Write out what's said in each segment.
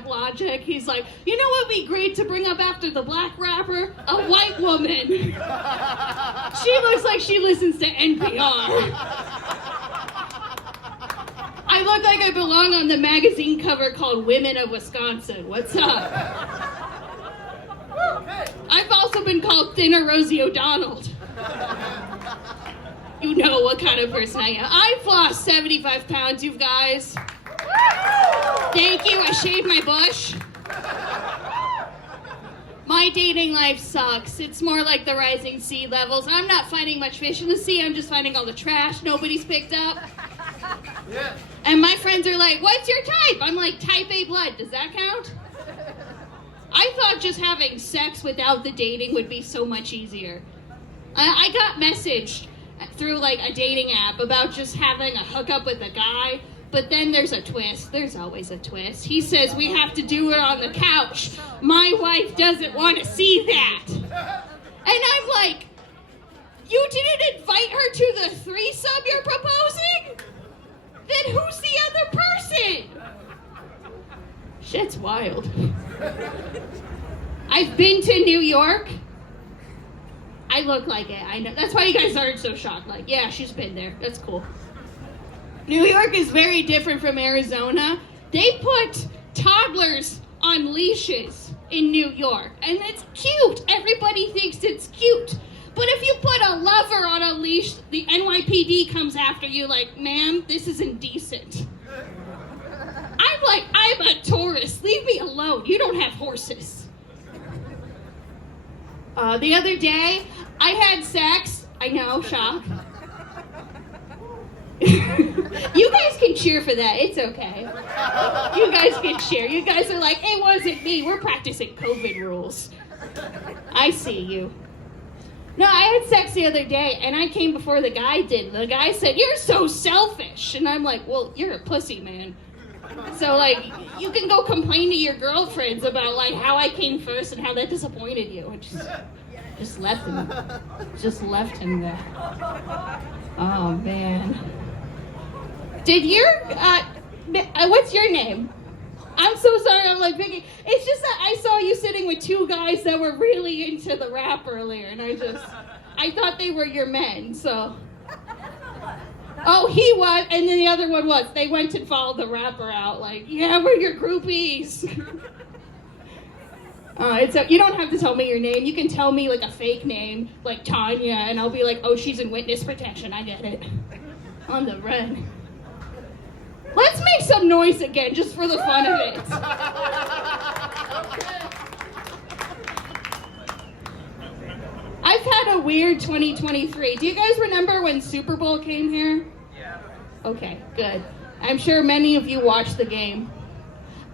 have logic. He's like, you know what would be great to bring up after the black rapper? A white woman. She looks like she listens to NPR. I look like I belong on the magazine cover called Women of Wisconsin. What's up? I've also been called Thinner Rosie O'Donnell. You know what kind of person I am. I've lost 75 pounds, you guys. Thank you, I shaved my bush. My dating life sucks. It's more like the rising sea levels. I'm not finding much fish in the sea, I'm just finding all the trash nobody's picked up. Yeah. And my friends are like, what's your type? I'm like, type A blood, does that count? I thought just having sex without the dating would be so much easier. I got messaged through like a dating app about just having a hookup with a guy, but then there's a twist. There's always a twist. He says we have to do it on the couch. My wife doesn't want to see that. And I'm like, you didn't invite her to the threesome you're proposing? Then who's the other person? Shit's wild. I've been to New York. I look like it, I know. That's why you guys aren't so shocked. Like, yeah, she's been there. That's cool. New York is very different from Arizona. They put toddlers on leashes in New York, and it's cute. Everybody thinks it's cute. But if you put a lover on a leash, the NYPD comes after you like, ma'am, this is indecent. I'm like, I'm a tourist. Leave me alone. You don't have horses. The other day, I had sex. I know, shock. You guys can cheer for that. It's okay. You guys can cheer. You guys are like, it wasn't me. We're practicing COVID rules. I see you. No, I had sex the other day, and I came before the guy did. The guy said, you're so selfish. And I'm like, well, you're a pussy, man. So, like, you can go complain to your girlfriends about, like, how I came first and how that disappointed you. And just left him. Just left him there. Oh, man. Did your, what's your name? I'm so sorry, I'm like Vicky. It's just that I saw you sitting with two guys that were really into the rap earlier, and I thought they were your men, so. Oh, he was, and then the other one was. They went and followed the rapper out, like, yeah, we're your groupies. You don't have to tell me your name. You can tell me, like, a fake name, like Tanya, and I'll be like, oh, she's in witness protection. I get it. On the run. Let's make some noise again, just for the fun of it. I've had a weird 2023. Do you guys remember when Super Bowl came here? Yeah. Okay, good. I'm sure many of you watched the game.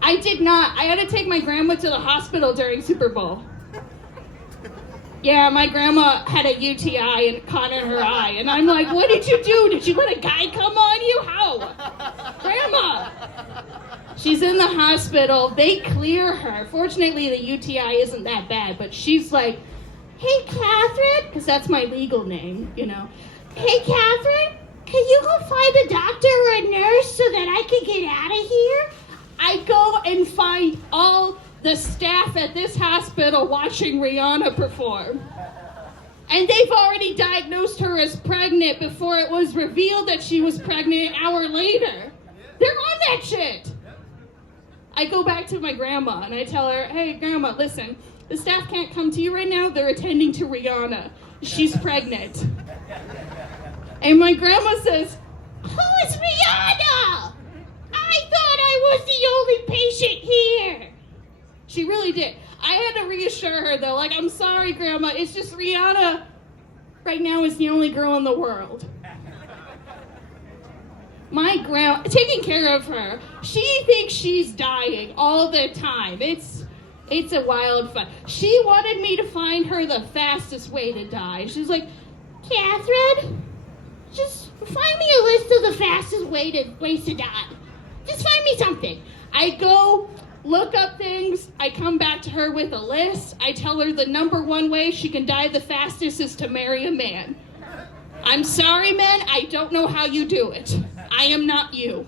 I did not. I had to take my grandma to the hospital during Super Bowl. Yeah, my grandma had a UTI and caught in her eye. And I'm like, what did you do? Did you let a guy come on you? How? Grandma! She's in the hospital. They clear her. Fortunately, the UTI isn't that bad. But she's like, hey, Catherine, because that's my legal name, you know. Hey, Catherine, can you go find a doctor or a nurse so that I can get out of here? I go and find all the staff at this hospital watching Rihanna perform. And they've already diagnosed her as pregnant before it was revealed that she was pregnant an hour later. They're on that shit. I go back to my grandma and I tell her, hey, Grandma, listen, the staff can't come to you right now. They're attending to Rihanna. She's pregnant. And my grandma says, who is Rihanna? I thought I was the only patient here. She really did. I had to reassure her, though. Like, I'm sorry, Grandma. It's just Rihanna right now is the only girl in the world. My grandma, taking care of her, she thinks she's dying all the time. It's a wild fight. She wanted me to find her the fastest way to die. She's like, Catherine, just find me a list of the fastest ways to die. Just find me something. I go look up things. I come back to her with a list. I tell her the number one way she can die the fastest is to marry a man. I'm sorry, men. I don't know how you do it. I am not you.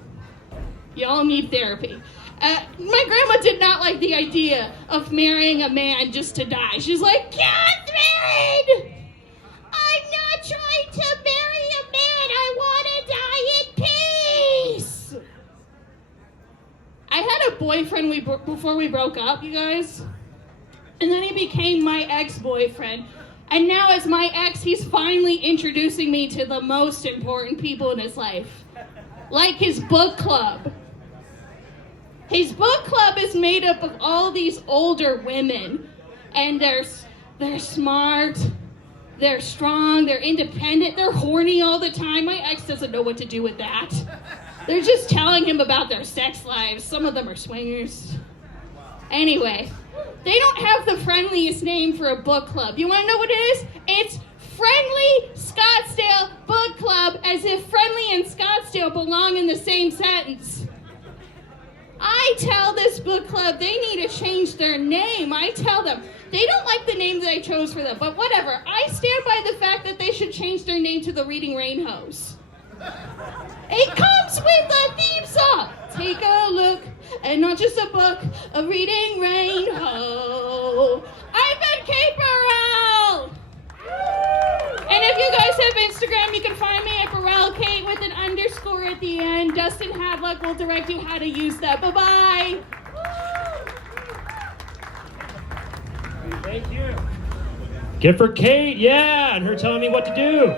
Y'all need therapy. My grandma did not like the idea of marrying a man just to die. She's like, Catherine! I'm not trying to marry a man. I want to die in peace. I had a boyfriend before we broke up, you guys. And then he became my ex-boyfriend. And now as my ex, he's finally introducing me to the most important people in his life. Like his book club. His book club is made up of all these older women. And they're smart, they're strong, they're independent, they're horny all the time. My ex doesn't know what to do with that. They're just telling him about their sex lives. Some of them are swingers. Anyway, they don't have the friendliest name for a book club. You want to know what it is? It's Friendly Scottsdale Book Club, as if friendly and Scottsdale belong in the same sentence. I tell this book club they need to change their name. I tell them they don't like the name that I chose for them, but whatever. I stand by the fact that they should change their name to the Reading Rain Hose. It comes with the theme song. Take a look, and not just a book, a reading rain ho. I've been Kate Borrell. And if you guys have Instagram, you can find me at Borrell Kate with an underscore at the end. Dustin Hadlock will direct you how to use that. Bye-bye. Thank you. Good for Kate, yeah, and her telling me what to do.